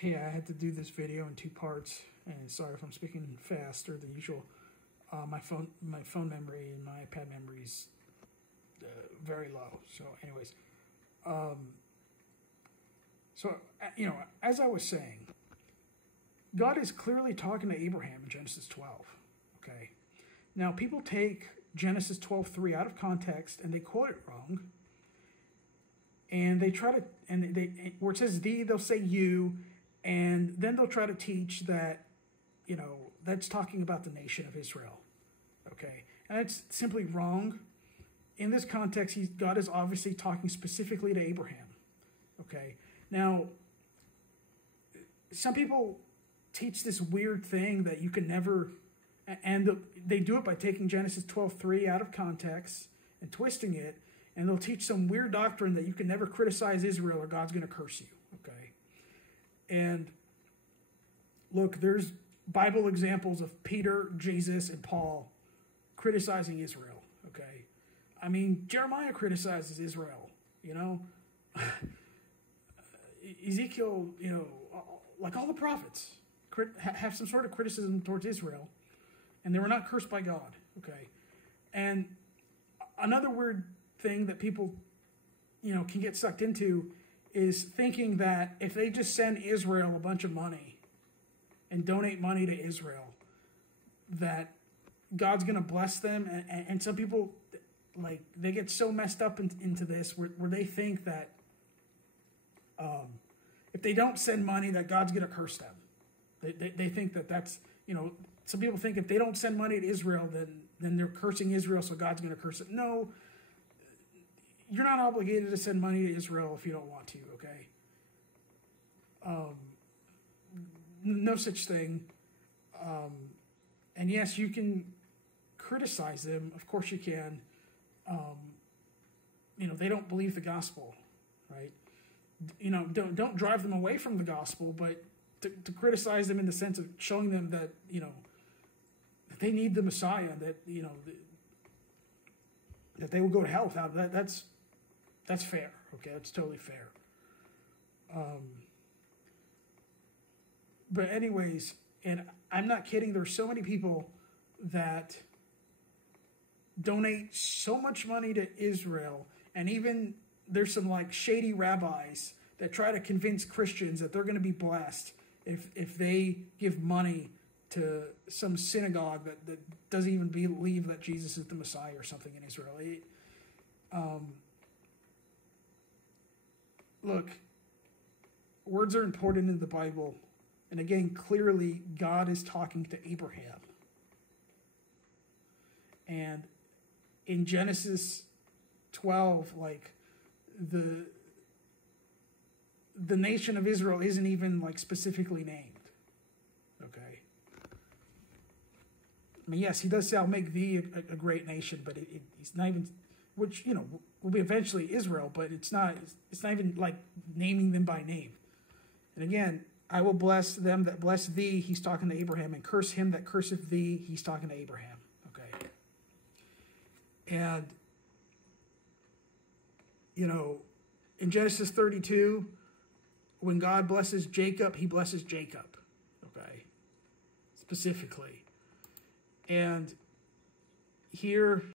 Hey, I had to do this video in 2 parts, and sorry if I'm speaking faster than usual. My phone memory and my iPad memory is very low. So, anyways, as I was saying, God is clearly talking to Abraham in Genesis 12. Okay, now people take Genesis 12:3 out of context and they quote it wrong. And they try to, where it says thee, they'll say you, and then they'll try to teach that, that's talking about the nation of Israel. Okay, and that's simply wrong. In this context, God is obviously talking specifically to Abraham. Okay, now, some people teach this weird thing that you can never, and they do it by taking Genesis 12:3 out of context and twisting it. And they'll teach some weird doctrine that you can never criticize Israel or God's going to curse you, okay? And look, there's Bible examples of Peter, Jesus, and Paul criticizing Israel, okay? I mean, Jeremiah criticizes Israel, Ezekiel, like all the prophets have some sort of criticism towards Israel, and they were not cursed by God, okay? And another weird thing that people, can get sucked into is thinking that if they just send Israel a bunch of money and donate money to Israel, that God's going to bless them. And some people, they get so messed up into this where they think that if they don't send money, that God's going to curse them. They think that's, some people think if they don't send money to Israel, then they're cursing Israel, so God's going to curse it. No, you're not obligated to send money to Israel if you don't want to, okay? No such thing. And yes, you can criticize them. Of course you can. They don't believe the gospel, right? Don't drive them away from the gospel, but to criticize them in the sense of showing them that, that they need the Messiah, that, that they will go to hell without that. That's fair, okay? That's totally fair. But anyways, and I'm not kidding, there's so many people that donate so much money to Israel, and even there's some shady rabbis that try to convince Christians that they're going to be blessed if they give money to some synagogue that doesn't even believe that Jesus is the Messiah or something in Israel. Look, words are important in the Bible. And again, clearly, God is talking to Abraham. And in Genesis 12, the nation of Israel isn't even specifically named. Okay? I mean, yes, he does say, I'll make thee a great nation, but he's not even, which, will be eventually Israel, but it's not even naming them by name. And again, I will bless them that bless thee, he's talking to Abraham, and curse him that curseth thee, he's talking to Abraham. Okay. And, in Genesis 32, when God blesses Jacob, he blesses Jacob. Okay. Specifically. And here,